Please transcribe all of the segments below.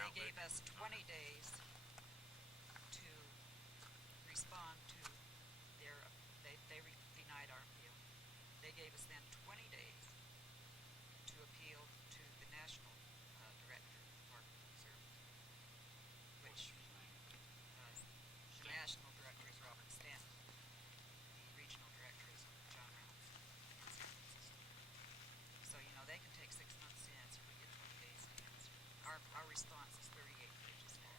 They gave us 20 days to respond to their, denied our appeal. They gave us then 20 days to appeal to the National Director of Department of Service, which the National Director is Robert Stanton. The Regional Director is John Reynolds in San Francisco. So, you know, they can take 6 months to answer. We get 20 days to answer. Our response is 38 pages long.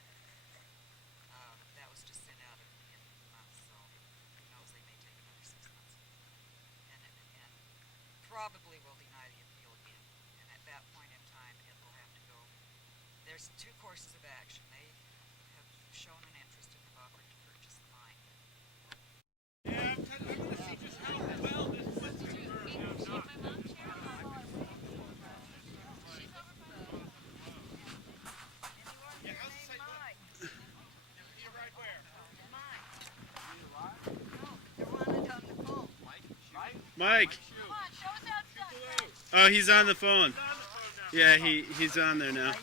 That was just sent out in months, so who knows, they may take another 6 months. And probably will deny the appeal again. And at that point in time, it will have to go. There's 2 courses of action. They have shown an interest and have offered to purchase the mine. Yeah, I'm going to see just how well this puts you. Mike. Oh, he's on the phone. Yeah, he's on there now.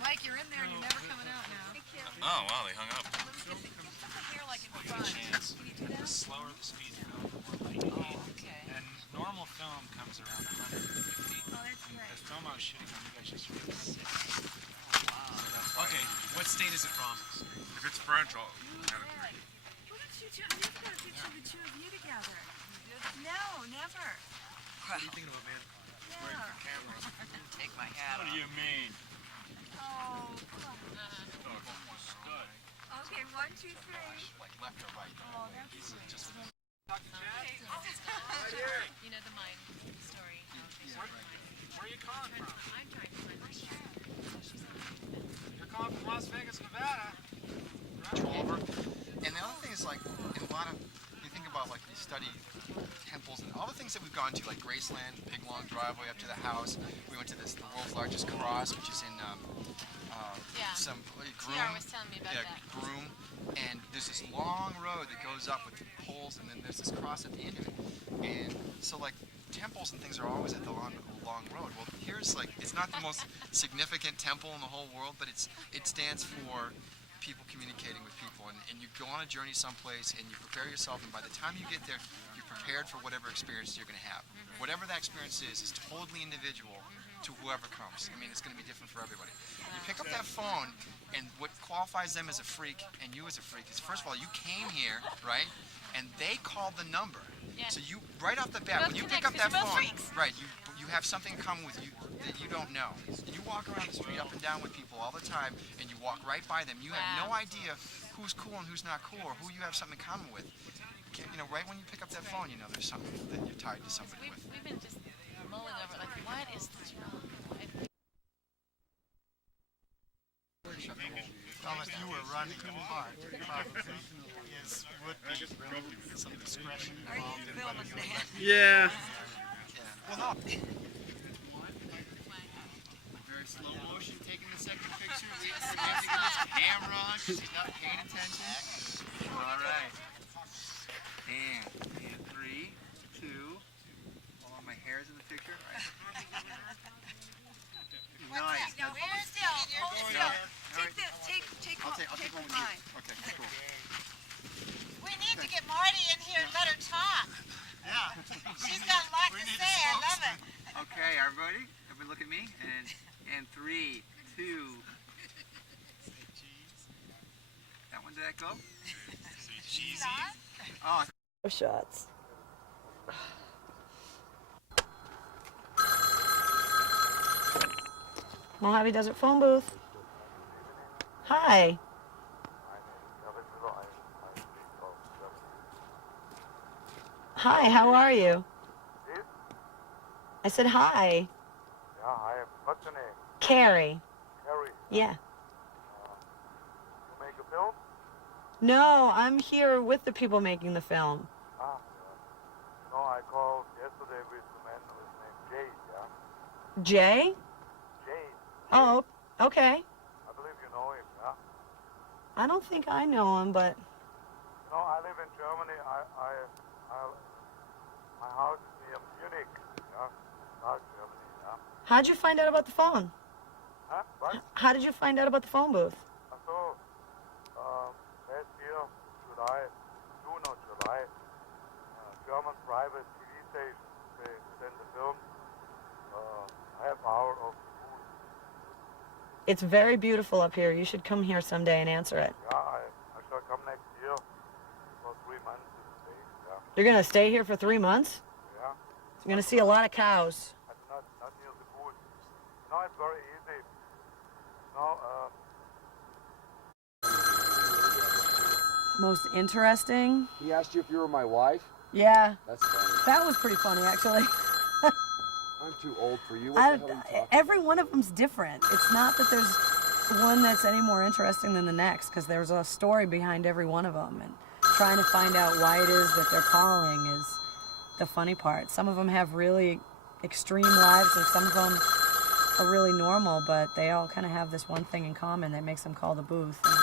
Mike, you're in there and you're never coming out now. Oh, wow, they hung up. Here like in front. The slower the speed you go, the more light you need. Okay. And normal film comes around 150 feet. Oh, that's great. The film I was shooting on, you guys just shot 6. Okay, what state is it from? If it's French, I'll... Well, let's shoot you. I never got a picture of the 2 of you together. No, never. What are you thinking about, man? Right, Yeah. the camera. Take my hat off. mean? Oh, come on. Okay, 1, 2, 3. Like left or right? Oh, that's great. Just Okay. You know the mine story. Where are you calling from? I'm trying to find my shirt. She's on You're calling from Las Vegas, Nevada. over. And the other thing is, like, in a lot of, you think about, like, you study temples and all the things that we've gone to, like Graceland, big long driveway up to the house. We went to the world's largest cross, which is in some Groom. TR was telling me about that. Groom. And there's this long road that goes up with poles, and then there's this cross at the end of it. And so, like, temples and things are always at the long road. Well, here's, like, it's not the most significant temple in the whole world, but it stands for people communicating with people. And you go on a journey someplace, and you prepare yourself, and by the time you get there, you're prepared for whatever experiences you're going to have. Whatever that experience is totally individual to whoever comes. I mean, it's going to be different for everybody. You pick up that phone, and what qualifies them as a freak and you as a freak is, first of all, you came here, right? And they called the number. Yeah. So you, right off the bat, when you pick up that phone, right, you have something in common with you that you don't know. And you walk around the street up and down with people all the time, and you walk right by them. You have no idea who's cool and who's not cool, or who you have something in common with. You know, right when you pick up that phone, you know there's something that you're tied to somebody with. We've been just mulling over, like, what is this wrong? Well, if you were running apart, probably would be some discretion involved in whether you were Yeah. Well, no. Very slow motion, taking the second picture. We have to get this camera on. She's not paying attention. All right. And 3, 2. Oh, my hair's in the picture. Right. Nice. Now, hold still. Hold still. Take this. Take I'll take one with you. mine. Okay, cool. We need to get Marty in here and let her talk. Yeah. She's got a lot to say. I love it. Okay, everybody look at me. And 3, 2. That one, did that go? cheesy. Oh. Shots. Mojave Desert phone booth. Hi. Hi, how are you? I said hi. Yeah, hi. What's your name? Carrie. Harry. Yeah. You make film? No, I'm here with the people making the film. Ah, yeah. No, I called yesterday with the man who is named Jay, yeah? Jay? Jay. Oh, okay. I believe you know him, yeah? I don't think I know him, but You know, I live in Germany. My house is near Munich, yeah? South Germany, yeah? how'd you find out about the phone? Huh? What? How did you find out about the phone booth? So, last year, July, June or July, German private TV station, they sent the film, half hour of the food. It's very beautiful up here. You should come here someday and answer it. Yeah, I shall come next year for 3 months to the States, yeah. You're gonna stay here for 3 months? Yeah. You're gonna see a lot of cows. Not near the food. You know, it's very easy. No, Most interesting? He asked you if you were my wife? Yeah, That's funny. that was pretty funny actually. I'm too old for you. What the hell are you talking Every one of them's different. It's not that there's one that's any more interesting than the next, because there's a story behind every one of them, and trying to find out why it is that they're calling is the funny part. Some of them have really extreme lives, and some of them are really normal, but they all kind of have this one thing in common that makes them call the booth. And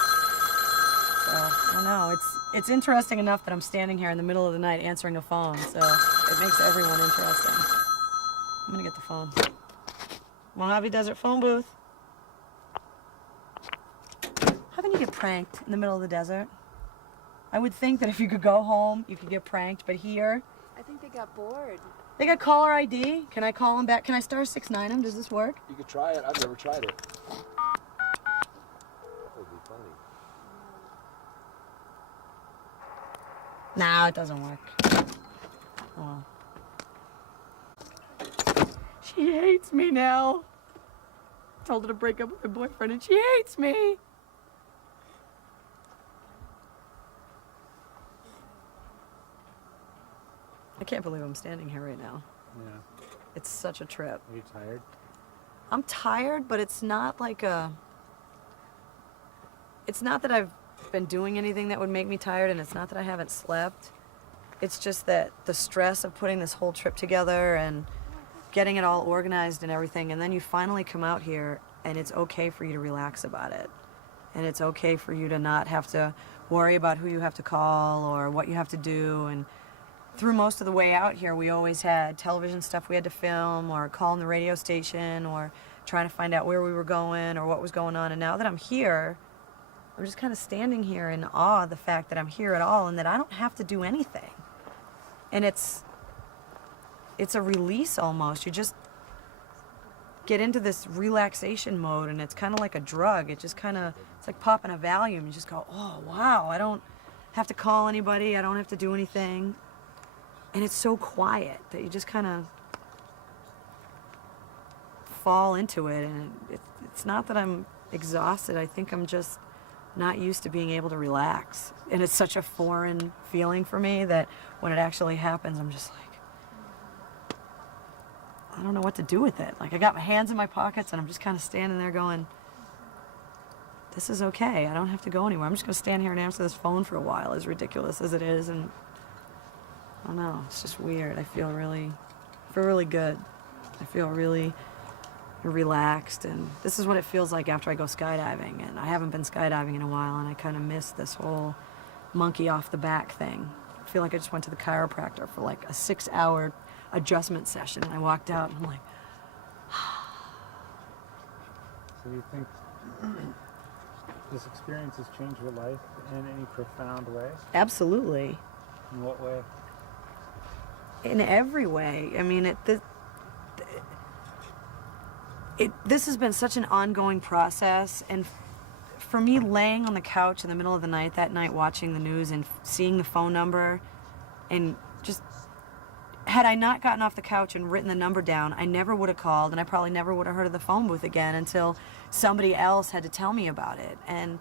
so, I don't know. It's interesting enough that I'm standing here in the middle of the night answering a phone, so it makes everyone interesting. I'm gonna get the phone. Mojave Desert phone booth. How can you get pranked in the middle of the desert? I would think that if you could go home, you could get pranked, but here, I think they got bored. they got caller ID. Can I call them back? Can I star 69 them? Does this work? You could try it. I've never tried it. That would be funny. No, it doesn't work. Oh well. She hates me now. I told her to break up with her boyfriend and she hates me. I can't believe I'm standing here right now. Yeah. It's such a trip. Are you tired? I'm tired, but it's not like it's not that I've been doing anything that would make me tired, and it's not that I haven't slept. It's just that the stress of putting this whole trip together and getting it all organized and everything, and then you finally come out here and it's okay for you to relax about it. And it's okay for you to not have to worry about who you have to call or what you have to do. And through most of the way out here, we always had television stuff we had to film, or calling the radio station, or trying to find out where we were going or what was going on. And now that I'm here, I'm just kind of standing here in awe of the fact that I'm here at all and that I don't have to do anything. And it's a release almost. You just get into this relaxation mode, and it's kind of like a drug. It just kind of, it's like popping a Valium. You just go, oh, wow, I don't have to call anybody. I don't have to do anything. And it's so quiet that you just kind of fall into it. And it's not that I'm exhausted. I think I'm just not used to being able to relax. And it's such a foreign feeling for me that when it actually happens, I'm just like, I don't know what to do with it. Like, I got my hands in my pockets and I'm just kind of standing there going, this is okay. I don't have to go anywhere. I'm just going to stand here and answer this phone for a while, as ridiculous as it is. And I don't know, it's just weird. I feel really good. I feel really relaxed, and this is what it feels like after I go skydiving. And I haven't been skydiving in a while, and I kind of miss this whole monkey off the back thing. I feel like I just went to the chiropractor for like a 6-hour adjustment session, and I walked out and I'm like, So do you think this experience has changed your life in any profound way? absolutely. In what way? In every way. I mean, this has been such an ongoing process, and for me, laying on the couch in the middle of the night that night watching the news and seeing the phone number, and just, had I not gotten off the couch and written the number down, I never would have called, and I probably never would have heard of the phone booth again until somebody else had to tell me about it. And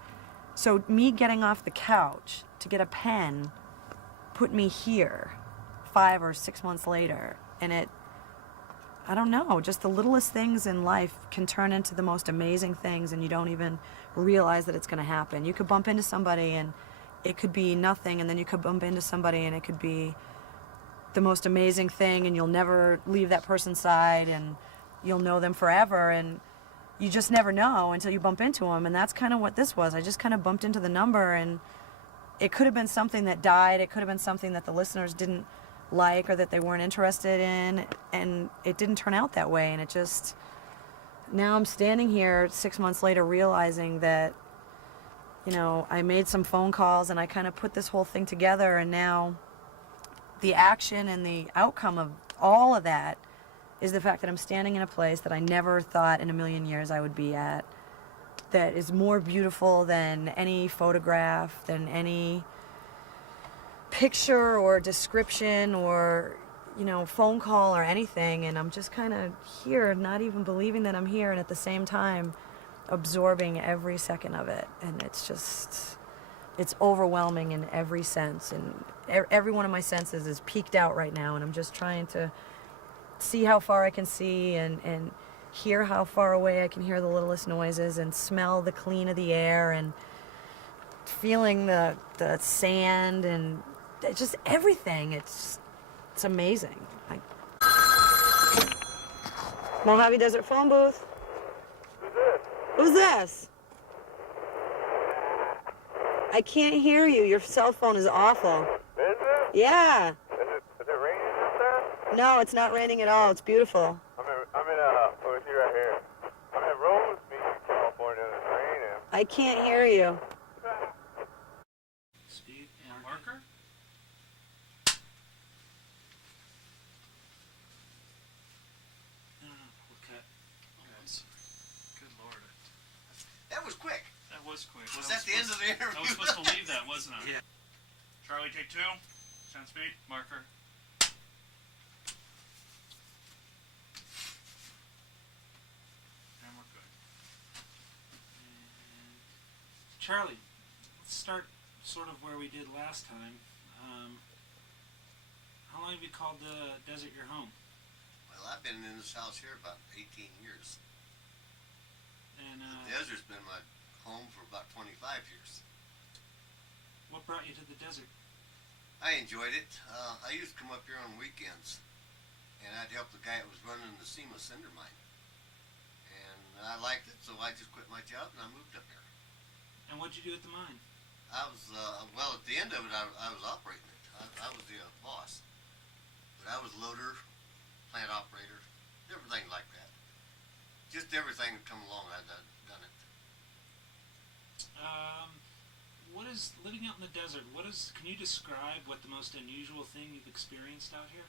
so me getting off the couch to get a pen put me here 5 or 6 months later, and I don't know, just the littlest things in life can turn into the most amazing things, and you don't even realize that it's going to happen. You could bump into somebody and it could be nothing, and then you could bump into somebody and it could be the most amazing thing, and you'll never leave that person's side, and you'll know them forever, and you just never know until you bump into them. And that's kind of what this was. I just kind of bumped into the number, and it could have been something that died. It could have been something that the listeners didn't like or that they weren't interested in, and it didn't turn out that way. And it just, now I'm standing here 6 months later realizing that, you know, I made some phone calls and I kind of put this whole thing together, and now the action and the outcome of all of that is the fact that I'm standing in a place that I never thought in a million years I would be at, that is more beautiful than any photograph, than any picture or description or, you know, phone call or anything. And I'm just kind of here, not even believing that I'm here, and at the same time absorbing every second of it. And it's just, it's overwhelming in every sense, and every one of my senses is peaked out right now, and I'm just trying to see how far I can see, and hear how far away I can hear the littlest noises, and smell the clean of the air, and feeling the sand, and just everything. It's amazing. Mojave Desert phone booth. Who's this? I can't hear you. Your cell phone is awful. Is it? Yeah. Is it raining up there? No, it's not raining at all. It's beautiful. I'm in let me see right here. I'm in Rose Beach, California, and it's raining. I can't hear you. Speed and marker. No, we'll cut. Good Lord. That was quick. That was quick. Was that the end of the interview? I was supposed to leave that, wasn't I? Yeah. Charlie, take 2. Sound speed, marker. And we're good. And Charlie, let's start sort of where we did last time. How long have you called the desert your home? Well, I've been in this house here about 18 years. And The desert's been my home for about 25 years. what brought you to the desert? I enjoyed it. I used to come up here on weekends, and I'd help the guy that was running the SEMA cinder mine. And I liked it, so I just quit my job and I moved up here. And what'd you do at the mine? I was, well, at the end of it, I was operating it. I was the boss. But I was loader, plant operator, everything like that. Just everything that come along, I've done it. What is living out in the desert? Can you describe what the most unusual thing you've experienced out here?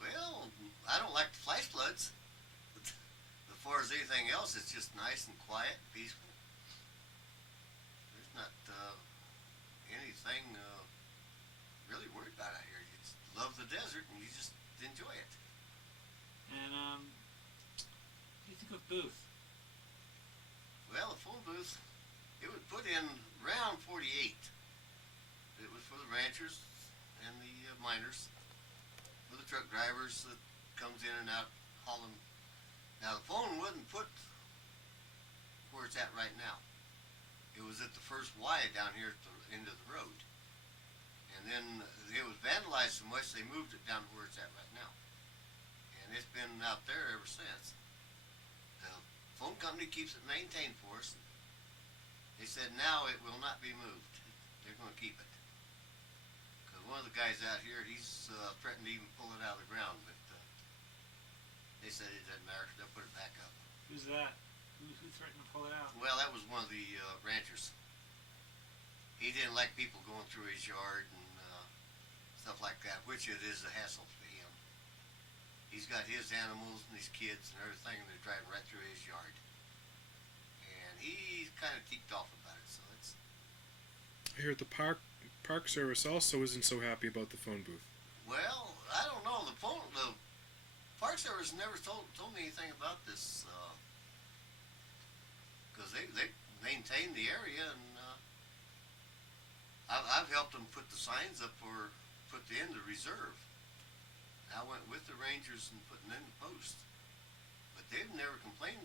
Well, I don't like the flash floods. But as far as anything else, it's just nice and quiet, peaceful. There's not anything really worried about out here. You just love the desert and you just enjoy it. And what do you think of Booth? Well, the phone booth, it was put in around 48. It was for the ranchers and the miners, for the truck drivers that comes in and out hauling. Now the phone wasn't put where it's at right now. It was at the first Y down here at the end of the road. And then it was vandalized so much they moved it down to where it's at right now. And it's been out there ever since. The phone company keeps it maintained for us. They said now it will not be moved. They're going to keep it. Because one of the guys out here, he's threatened to even pull it out of the ground, but they said it doesn't matter. They'll put it back up. Who's that? Who threatened to pull it out? Well, that was one of the ranchers. He didn't like people going through his yard and stuff like that, which it is a hassle for him. He's got his animals and his kids and everything, and they're driving right through his yard. And he's kind of ticked off about it, so it's... I hear the Park Service also isn't so happy about the phone booth. Well, I don't know. The Park Service never told me anything about this, because they maintain the area, and I've helped them put the signs up or put in the reserve. I went with the rangers and putting in the they've never complained